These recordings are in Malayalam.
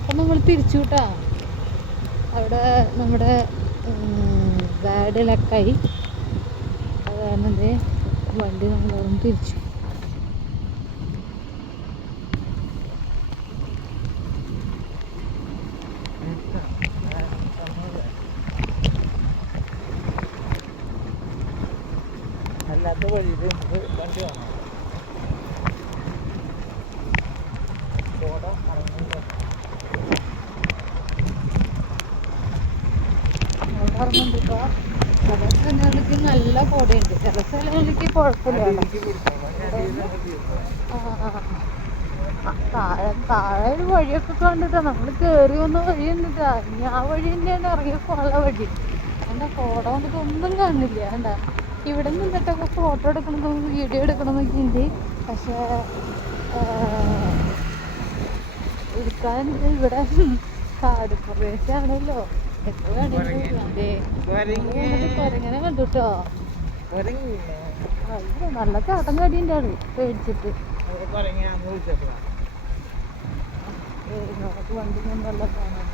അപ്പം നമ്മൾ തിരിച്ചു വിട്ടാ. അവിടെ നമ്മുടെ ബാഡിലൊക്കെയായി. അത് കാരണം വണ്ടി നമ്മളവിടെ തിരിച്ചു. അല്ലാത്ത വഴിയിൽ വണ്ടി വന്നു ഇറങ്ങുന്നുണ്ട്. ഇപ്പോൾ ചില സ്ഥലങ്ങളിലേക്ക് നല്ല കോടയുണ്ട്, ചില സ്ഥലങ്ങളിലേക്ക് കുഴപ്പമില്ല. താഴെ ഒരു വഴിയൊക്കെ കണ്ടിട്ടാ നമ്മൾ കയറി വന്ന വഴി കണ്ടിട്ടാ. ഇനി ആ വഴി തന്നെയാണ് ഇറങ്ങിപ്പോള്ള വഴി. എന്താ കോട വന്നിട്ട് ഒന്നും കാണുന്നില്ല. എന്താ ഇവിടെ നിന്നിട്ടൊക്കെ ഫോട്ടോ എടുക്കണതും വീഡിയോ എടുക്കണമെന്നൊക്കെ ഉണ്ട്. പക്ഷേ എടുക്കാൻ ഇവിടെ കാട് പ്രദേശമാണല്ലോ. എത്ര കൊരങ്ങനെ കണ്ടുട്ടോ. നല്ല ചാട്ടം കടിയുണ്ട് ആള് പേടിച്ചിട്ട്. വണ്ടി നല്ല കാണാൻ.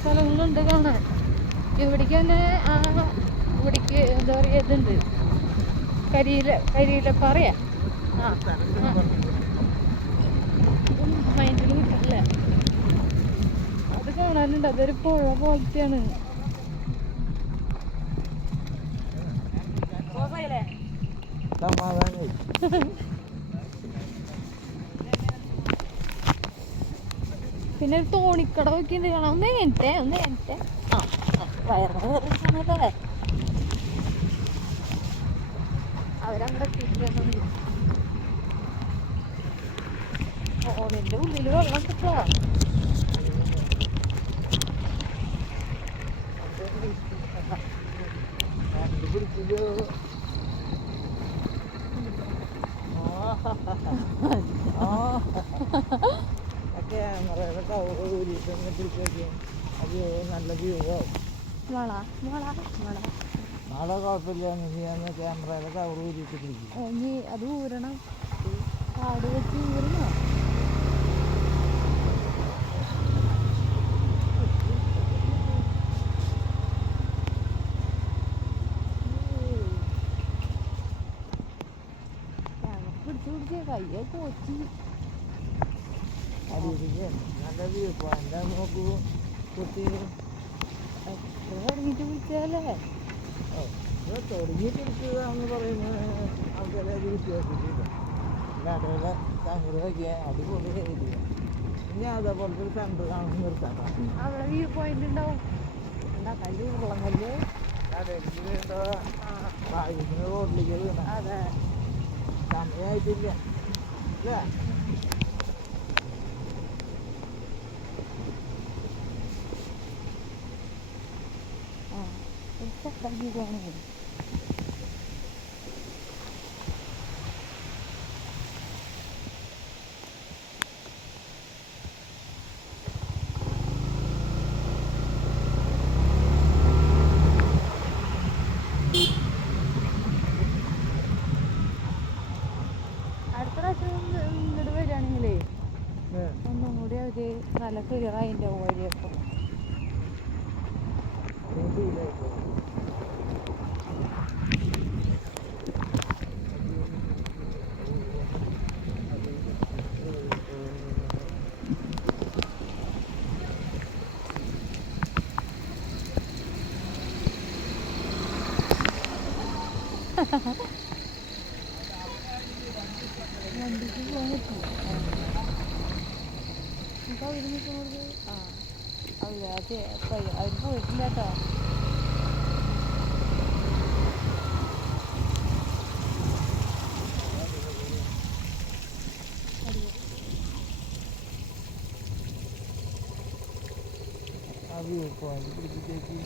സ്ഥലങ്ങളുണ്ട് കാണാൻ. ഇവിടേക്ക് തന്നെ ഇവിടേക്ക് എന്താ പറയുക, ഇതുണ്ട് കരിയിലപ്പാറയാ. മൈൻഡിൽ കിട്ടില്ല. അത് കാണാനുണ്ട്. അതൊരു പുഴ പോലത്തെയാണ്. പിന്നെ ഒരു തോണിക്കട ഒക്കെ ഉണ്ട് കാണാം. ഒന്ന് കഴിഞ്ഞിട്ടേ വയറിനല്ലേ അവരങ്ങനെ എത്തിയിട്ടുണ്ട്. ഓണിന്റെ ഉള്ളിൽ വെള്ളം കിട്ടാ. ക്യാമറയിലൊക്കെ അത് നല്ല വ്യൂ ആവും. നാളെ കുഴപ്പമില്ല. ക്യാമറയിലെ കവർ ഊരിയിട്ട് ഇനി അത് ഊരണം. കാട് വെച്ച് ഊരണോ? പിടിച്ച് കയ്യെ കോച്ചി നല്ല വ്യൂ പോയിന്റ് നോക്കൂ. കുട്ടി എത്ര തുടങ്ങിയിട്ട് പിടിച്ചാലേ തുടങ്ങി പിടിച്ചതാണെന്ന് പറയുന്ന ആൾക്കാരെ അത് വിശ്വസിച്ചില്ല. കടയിലെ തങ്ങൾ വയ്ക്കുക അടിപൊളി ഏരിയ. ഇനി അതേപോലത്തെ ഒരു സെൻറ്റർ കാണുന്ന നിർത്താം. അവിടെ വ്യൂ പോയിന്റ് ഉണ്ടാവും. കല്ല് ഉരുളം കല്ല് റോഡിലേക്ക് വീണ. അതെ, സമയമായിട്ടില്ല അല്ലേ? പോകണേ. അടുത്ത പ്രാവശ്യം ഇങ്ങോട്ട് വരികയാണെങ്കിലേ ഒന്നും കൂടി അവര് നല്ല ക്ലിയർ അതിൻ്റെ വഴിയൊക്കെ. വണ്ടിക്ക് പോകാൻ പറ്റില്ല. ഇപ്പം അവർ നിൽക്കുന്നത് അതെ അവർ പോയിട്ടില്ല കേട്ടോ. ആ വ്യൂ പോയിന്റ് പിടിപ്പിച്ചേക്ക്.